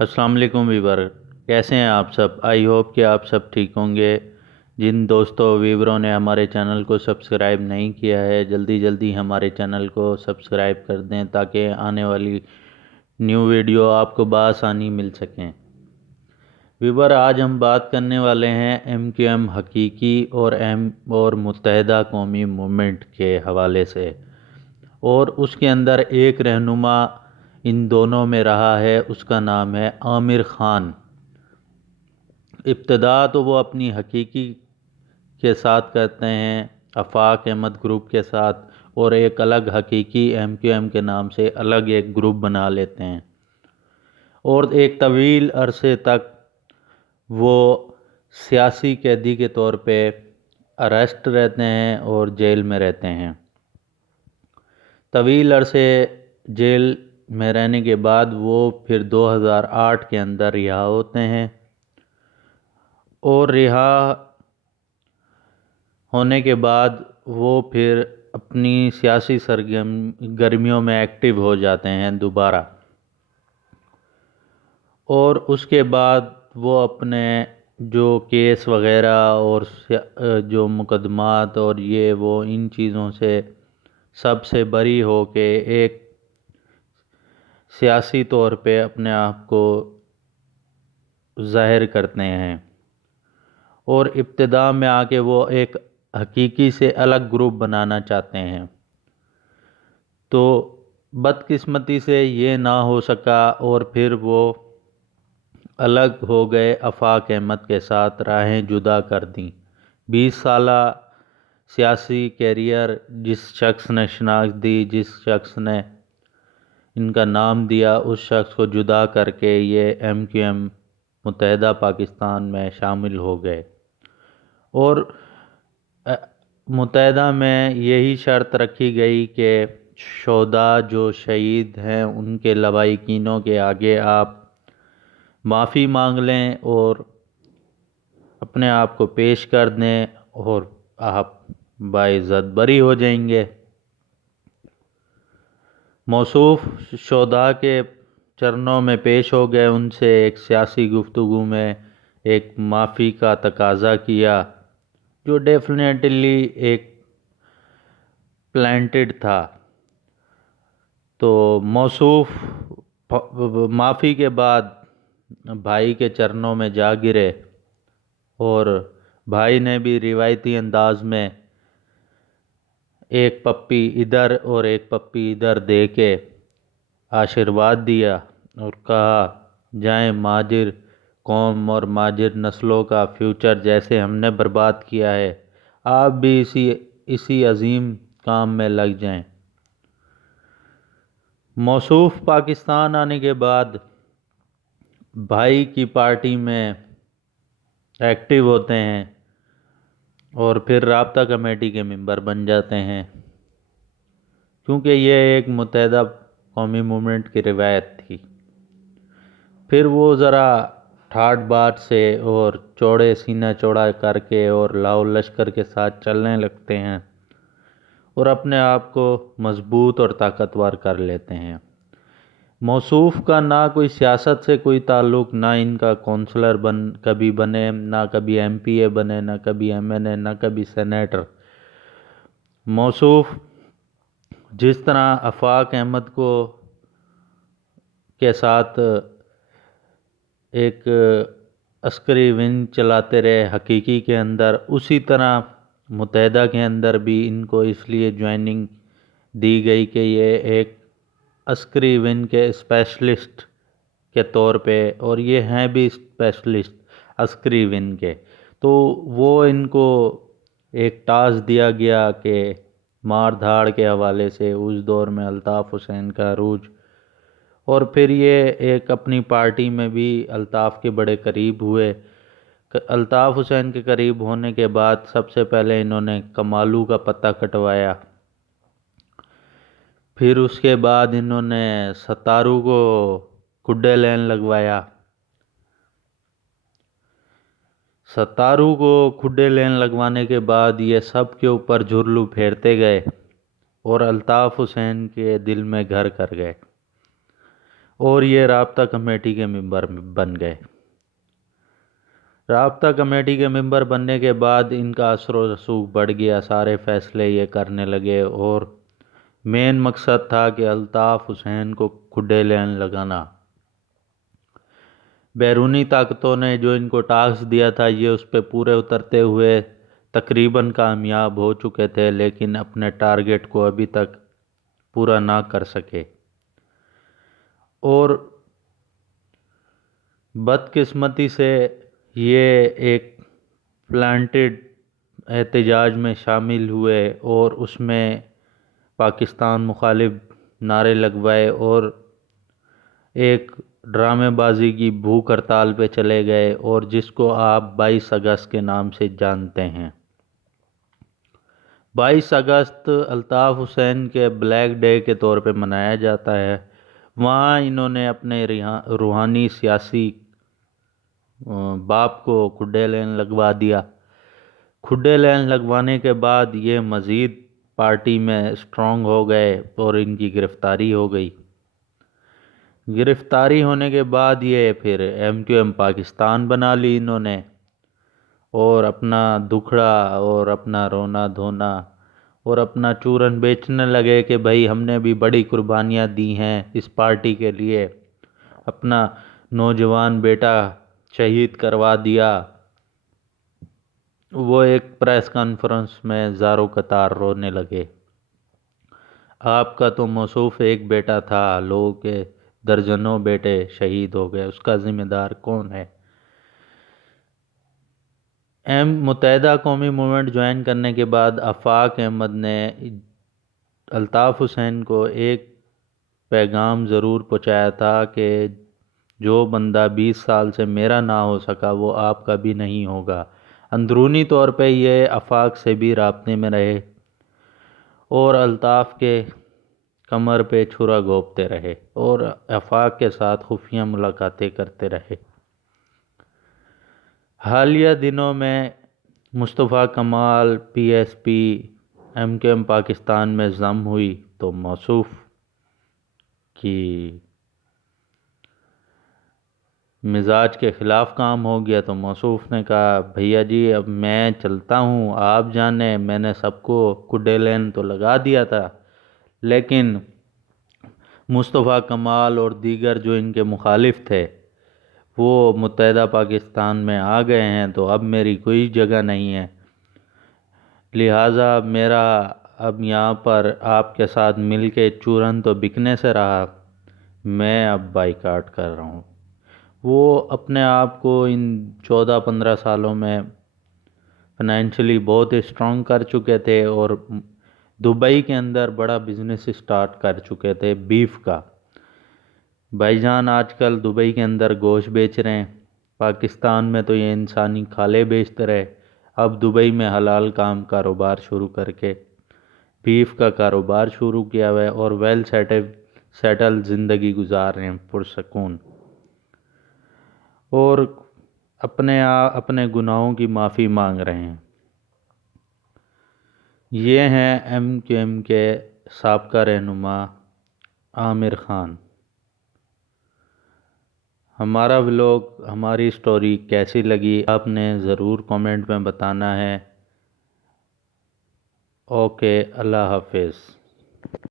السلام علیکم ویور، کیسے ہیں آپ سب؟ آئی ہوپ کہ آپ سب ٹھیک ہوں گے۔ جن دوستوں ویوروں نے ہمارے چینل کو سبسکرائب نہیں کیا ہے، جلدی جلدی ہمارے چینل کو سبسکرائب کر دیں تاکہ آنے والی نیو ویڈیو آپ کو بآسانی مل سکیں۔ ویور، آج ہم بات کرنے والے ہیں MQM حقیقی اور متحدہ قومی موومنٹ کے حوالے سے، اور اس کے اندر ایک رہنما ان دونوں میں رہا ہے، اس کا نام ہے عامر خان۔ ابتدا تو وہ اپنی حقیقی کے ساتھ کرتے ہیں، آفاق احمد گروپ کے ساتھ، اور ایک الگ حقیقی MQM کے نام سے الگ ایک گروپ بنا لیتے ہیں، اور ایک طویل عرصے تک وہ سیاسی قیدی کے طور پہ اریسٹ رہتے ہیں اور جیل میں رہتے ہیں۔ طویل عرصے جیل میں رہنے کے بعد وہ پھر 2008 کے اندر رہا ہوتے ہیں، اور رہا ہونے کے بعد وہ پھر اپنی سیاسی سرگرمیوں میں ایکٹیو ہو جاتے ہیں دوبارہ، اور اس کے بعد وہ اپنے جو کیس وغیرہ اور جو مقدمات اور وہ ان چیزوں سے سب سے بری ہو کے ایک سیاسی طور پہ اپنے آپ کو ظاہر کرتے ہیں، اور ابتدا میں آ کے وہ ایک حقیقی سے الگ گروپ بنانا چاہتے ہیں، تو بدقسمتی سے یہ نہ ہو سکا، اور پھر وہ الگ ہو گئے، آفاق احمد کے ساتھ راہیں جدا کر دیں۔ 20 سالہ سیاسی کیریئر جس شخص نے شناخت دی، جس شخص نے ان کا نام دیا، اس شخص کو جدا کر کے یہ MQM متحدہ پاکستان میں شامل ہو گئے، اور متحدہ میں یہی شرط رکھی گئی کہ شہداء جو شہید ہیں ان کے لواحقینوں کے آگے آپ معافی مانگ لیں اور اپنے آپ کو پیش کر دیں، اور آپ باعزت بری ہو جائیں گے۔ موصوف شہداء کے چرنوں میں پیش ہو گئے، ان سے ایک سیاسی گفتگو میں ایک معافی کا تقاضا کیا، جو ڈیفینیٹلی ایک پلانٹڈ تھا۔ تو موصوف معافی کے بعد بھائی کے چرنوں میں جا گرے، اور بھائی نے بھی روایتی انداز میں ایک پپی ادھر اور ایک پپی ادھر دے کے آشیرواد دیا، اور کہا جائیں مہاجر قوم اور مہاجر نسلوں کا فیوچر جیسے ہم نے برباد کیا ہے، آپ بھی اسی عظیم کام میں لگ جائیں۔ موصوف پاکستان آنے کے بعد بھائی کی پارٹی میں ایکٹیو ہوتے ہیں، اور پھر رابطہ کمیٹی کے ممبر بن جاتے ہیں، کیونکہ یہ ایک متحدہ قومی موومنٹ کی روایت تھی۔ پھر وہ ذرا ٹھاٹ باٹ سے اور چوڑے سینہ چوڑا کر کے اور لاؤ لشکر کے ساتھ چلنے لگتے ہیں، اور اپنے آپ کو مضبوط اور طاقتور کر لیتے ہیں۔ موصوف کا نہ کوئی سیاست سے کوئی تعلق، نہ ان کا کونسلر کبھی بنے، نہ کبھی MPA بنے، نہ کبھی MNA، نہ کبھی سینیٹر۔ موصوف جس طرح آفاق احمد کے ساتھ ایک عسکری ونگ چلاتے رہے حقیقی کے اندر، اسی طرح متحدہ کے اندر بھی ان کو اس لیے جوائننگ دی گئی کہ یہ ایک عسکری ونگ کے اسپیشلسٹ کے طور پہ، اور یہ ہیں بھی اسپیشلسٹ عسکری ونگ کے، تو وہ ان کو ایک ٹاسک دیا گیا کہ مار دھاڑ کے حوالے سے اس دور میں الطاف حسین کا عروج، اور پھر یہ ایک اپنی پارٹی میں بھی الطاف کے بڑے قریب ہوئے۔ الطاف حسین کے قریب ہونے کے بعد سب سے پہلے انہوں نے کمالو کا پتہ کٹوایا، پھر اس کے بعد انہوں نے ستارو کو کھڈے لین لگوایا۔ ستارو کو کھڈے لین لگوانے کے بعد یہ سب کے اوپر جھرلو پھیرتے گئے، اور الطاف حسین کے دل میں گھر کر گئے، اور یہ رابطہ کمیٹی کے ممبر بن گئے۔ رابطہ کمیٹی کے ممبر بننے کے بعد ان کا اثر و رسوخ بڑھ گیا، سارے فیصلے یہ کرنے لگے، اور مین مقصد تھا کہ الطاف حسین کو کھڈے لینے لگانا۔ بیرونی طاقتوں نے جو ان کو ٹاسک دیا تھا یہ اس پہ پورے اترتے ہوئے تقریباً کامیاب ہو چکے تھے، لیکن اپنے ٹارگٹ کو ابھی تک پورا نہ کر سکے، اور بدقسمتی سے یہ ایک پلانٹڈ احتجاج میں شامل ہوئے اور اس میں پاکستان مخالف نعرے لگوائے اور ایک ڈرامے بازی کی بھوک ہڑتال پہ چلے گئے، اور جس کو آپ 22 اگست کے نام سے جانتے ہیں۔ 22 اگست الطاف حسین کے بلیک ڈے کے طور پہ منایا جاتا ہے۔ وہاں انہوں نے اپنے روحانی سیاسی باپ کو کھڈے لین لگوا دیا۔ کھڈے لین لگوانے کے بعد یہ مزید پارٹی میں اسٹرانگ ہو گئے اور ان کی گرفتاری ہو گئی۔ گرفتاری ہونے کے بعد یہ پھر MQM پاکستان بنا لی انہوں نے، اور اپنا دکھڑا اور اپنا رونا دھونا اور اپنا چورن بیچنے لگے کہ بھائی ہم نے بھی بڑی قربانیاں دی ہیں اس پارٹی کے لیے، اپنا نوجوان بیٹا شہید کروا دیا۔ وہ ایک پریس کانفرنس میں زاروں قطار رونے لگے۔ آپ کا تو موصوف ایک بیٹا تھا، لوگوں کے درجنوں بیٹے شہید ہو گئے، اس کا ذمہ دار کون ہے؟ متحدہ قومی موومنٹ جوائن کرنے کے بعد آفاق احمد نے الطاف حسین کو ایک پیغام ضرور پہنچایا تھا کہ جو بندہ 20 سال سے میرا نہ ہو سکا وہ آپ کا بھی نہیں ہوگا۔ اندرونی طور پہ یہ آفاق سے بھی رابطے میں رہے اور الطاف کے کمر پہ چھرا گھونپتے رہے اور آفاق کے ساتھ خفیہ ملاقاتیں کرتے رہے۔ حالیہ دنوں میں مصطفیٰ کمال PSP MQM پاکستان میں ضم ہوئی تو موصوف کی مزاج کے خلاف کام ہو گیا، تو موصوف نے کہا بھیا جی اب میں چلتا ہوں، آپ جانے، میں نے سب کو کھڈے لین تو لگا دیا تھا، لیکن مصطفیٰ کمال اور دیگر جو ان کے مخالف تھے وہ متحدہ پاکستان میں آ گئے ہیں، تو اب میری کوئی جگہ نہیں ہے، لہٰذا میرا اب یہاں پر آپ کے ساتھ مل کے چورن تو بکنے سے رہا، میں اب بائیکاٹ کر رہا ہوں۔ وہ اپنے آپ کو ان 14-15 سالوں میں فائنینشلی بہت اسٹرانگ کر چکے تھے اور دبئی کے اندر بڑا بزنس اسٹارٹ کر چکے تھے بیف کا۔ بھائی جان آج کل دبئی کے اندر گوشت بیچ رہے ہیں، پاکستان میں تو یہ انسانی کھالے بیچتے رہے، اب دبئی میں حلال کاروبار شروع کر کے بیف کا کاروبار شروع کیا ہوا ہے اور ویل سیٹل زندگی گزار رہے ہیں پرسکون، اور اپنے گناہوں کی معافی مانگ رہے ہیں۔ یہ ہیں MQM کے سابقہ رہنما عامر خان۔ ہمارا ولاگ، ہماری سٹوری کیسی لگی آپ نے ضرور کامنٹ میں بتانا ہے۔ اوکے، اللہ حافظ۔